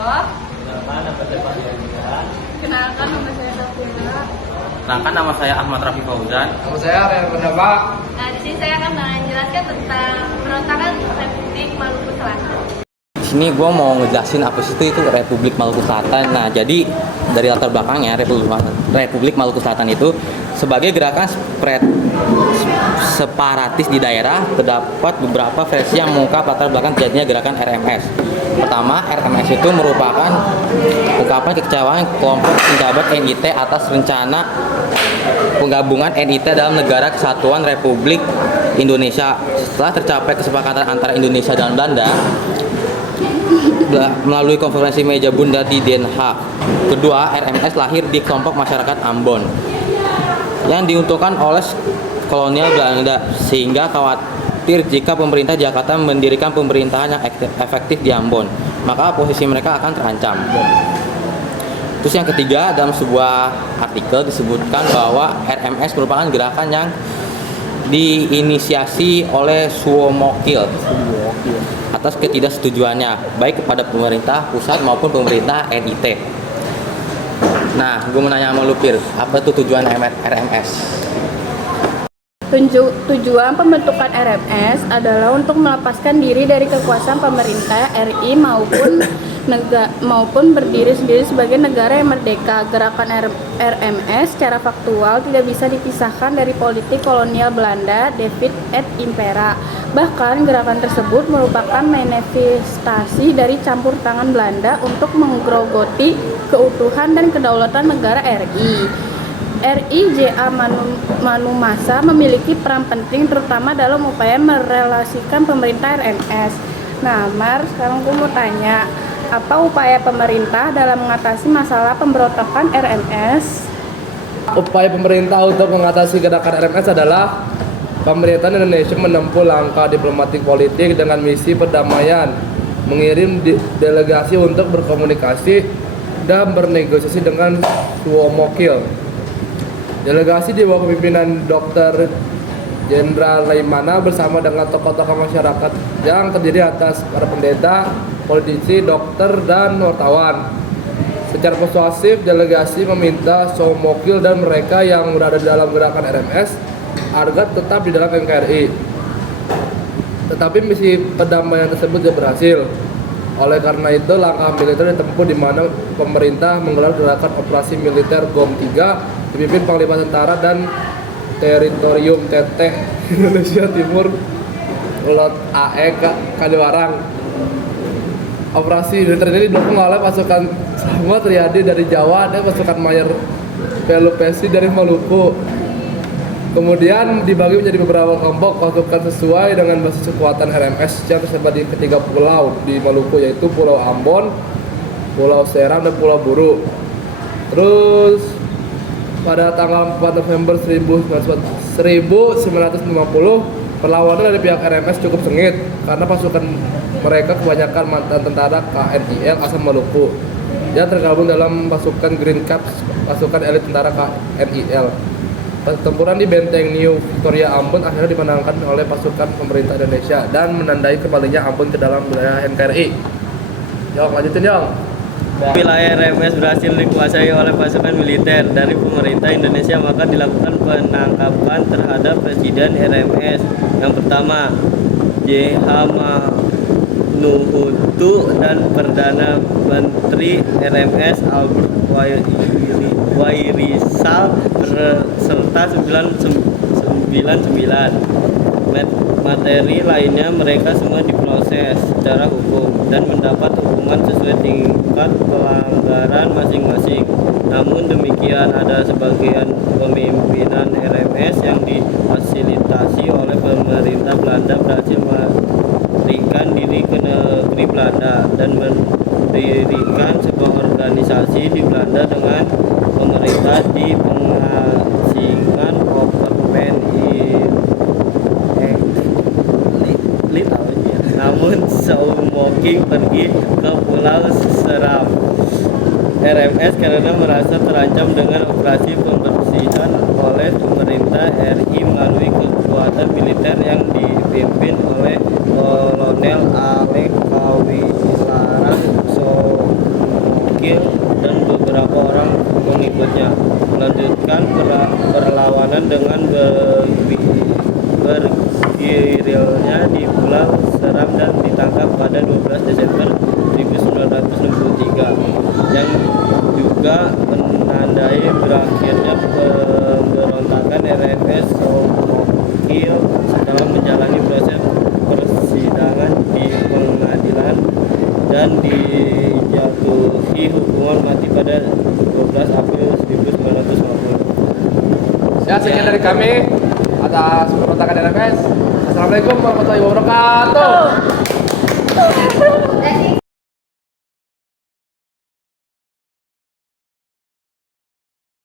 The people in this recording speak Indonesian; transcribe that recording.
wabarakatuh. Kenalkan nama saya Safira. Kenalkan nama saya Ahmad Rafi Fauzan. Nama saya Arya Bernama. Nah, di sini saya akan menjelaskan tentang pemberontakan Republik Maluku Selatan. Di sini gue mau ngejelasin apa sih itu Republik Maluku Selatan. Nah, jadi dari latar belakangnya Republik Maluku Selatan itu sebagai gerakan separatis di daerah, terdapat beberapa versi yang mengungkap latar belakang terjadinya gerakan RMS. Pertama, RMS itu merupakan ungkapan kekecewaan kelompok penjabat NIT atas rencana penggabungan NIT dalam Negara Kesatuan Republik Indonesia. Setelah tercapai kesepakatan antara Indonesia dan Belanda melalui konferensi meja bundar di Den Haag. Kedua, RMS lahir di kelompok masyarakat Ambon yang diuntungkan oleh kolonial Belanda, sehingga khawatir jika pemerintah Jakarta mendirikan pemerintahan yang efektif di Ambon, maka posisi mereka akan terancam. Terus yang ketiga, dalam sebuah artikel disebutkan bahwa RMS merupakan gerakan yang diinisiasi oleh Suomokil atas ketidaksetujuannya baik kepada pemerintah pusat maupun pemerintah NIT. Nah, gue mau nanya sama lu, Pir, apa tuh tujuan RMS? Tujuan pembentukan RMS adalah untuk melepaskan diri dari kekuasaan pemerintah RI maupun berdiri sendiri sebagai negara yang merdeka. Gerakan RMS secara faktual tidak bisa dipisahkan dari politik kolonial Belanda, Divide et Impera. Bahkan gerakan tersebut merupakan manifestasi dari campur tangan Belanda untuk menggerogoti keutuhan dan kedaulatan negara RI. RIJA Manumasa memiliki peran penting terutama dalam upaya merelasikan pemerintah RMS. Nah, Mar, sekarang gue mau tanya, apa upaya pemerintah dalam mengatasi masalah pemberontakan RMS? Upaya pemerintah untuk mengatasi gerakan RMS adalah pemerintahan Indonesia menempuh langkah diplomatik politik dengan misi perdamaian, mengirim delegasi untuk berkomunikasi dan bernegosiasi dengan Suomokil. Delegasi di bawah kepemimpinan Dr. Jenderal Laimana bersama dengan tokoh-tokoh masyarakat yang terdiri atas para pendeta, politisi, dokter, dan wartawan. Secara persuasif, delegasi meminta Suomokil dan mereka yang berada dalam gerakan RMS agar tetap di dalam NKRI. Tetapi misi perdamaian tersebut tidak berhasil. Oleh karena itu, langkah militer ditempuh di mana pemerintah menggelar gerakan operasi militer GOM 3 dipimpin Panglima Tentara dan Teritorium Teteh Indonesia Timur Lot AE Kaliwarang. Operasi militer ini didukung oleh pasukan Sama Triadi dari Jawa dan pasukan Mayor Pelupesi dari Maluku. Kemudian dibagi menjadi beberapa kelompok pasukan sesuai dengan basis kekuatan RMS yang tersebar di ketiga pulau di Maluku, yaitu Pulau Ambon, Pulau Seram, dan Pulau Buru. Terus pada tanggal 4 November 1950, perlawanan dari pihak RMS cukup sengit karena pasukan mereka kebanyakan mantan tentara KNIL asal Maluku yang tergabung dalam pasukan Green Caps, pasukan elit tentara KNIL. Pertempuran di Benteng New Victoria Ambon akhirnya dimenangkan oleh pasukan pemerintah Indonesia dan menandai kembalinya Ambon ke dalam wilayah NKRI. Yong, lanjutin Yong. Wilayah RMS berhasil dikuasai oleh pasukan militer dari pemerintah Indonesia, maka dilakukan penangkapan terhadap Presiden RMS. Yang pertama, J.H. Manuhutu dan Perdana Menteri RMS Albert Wairisal serta 99 materi lainnya. Mereka semua diproses secara hukum dan mendapat hukuman sesuai tingkat pelanggaran masing-masing. Namun demikian, ada sebagian pemimpinan RMS yang difasilitasi oleh pemerintah Belanda berhasil melarikan diri ke negeri Belanda dan mendirikan sebuah organisasi di Belanda dengan pemerintah di pengasingan Overpen namun Suomokil pergi ke Pulau Seram RMS karena merasa terancam dengan operasi pembersihan oleh pemerintah RI melalui kekuatan militer yang dipimpin oleh Kolonel Alek Kawilarang perlawanan dengan bergerilya di Pulau Seram dan ditangkap pada 12 Desember 1963 yang juga menandai berakhirnya pemberontakan RMS Somokil setelah menjalani proses persidangan di pengadilan dan dijatuhi hukuman mati pada 12 April 1950. Ya, sekian dari kami atas pemberontakan RMS. Assalamualaikum warahmatullahi wabarakatuh.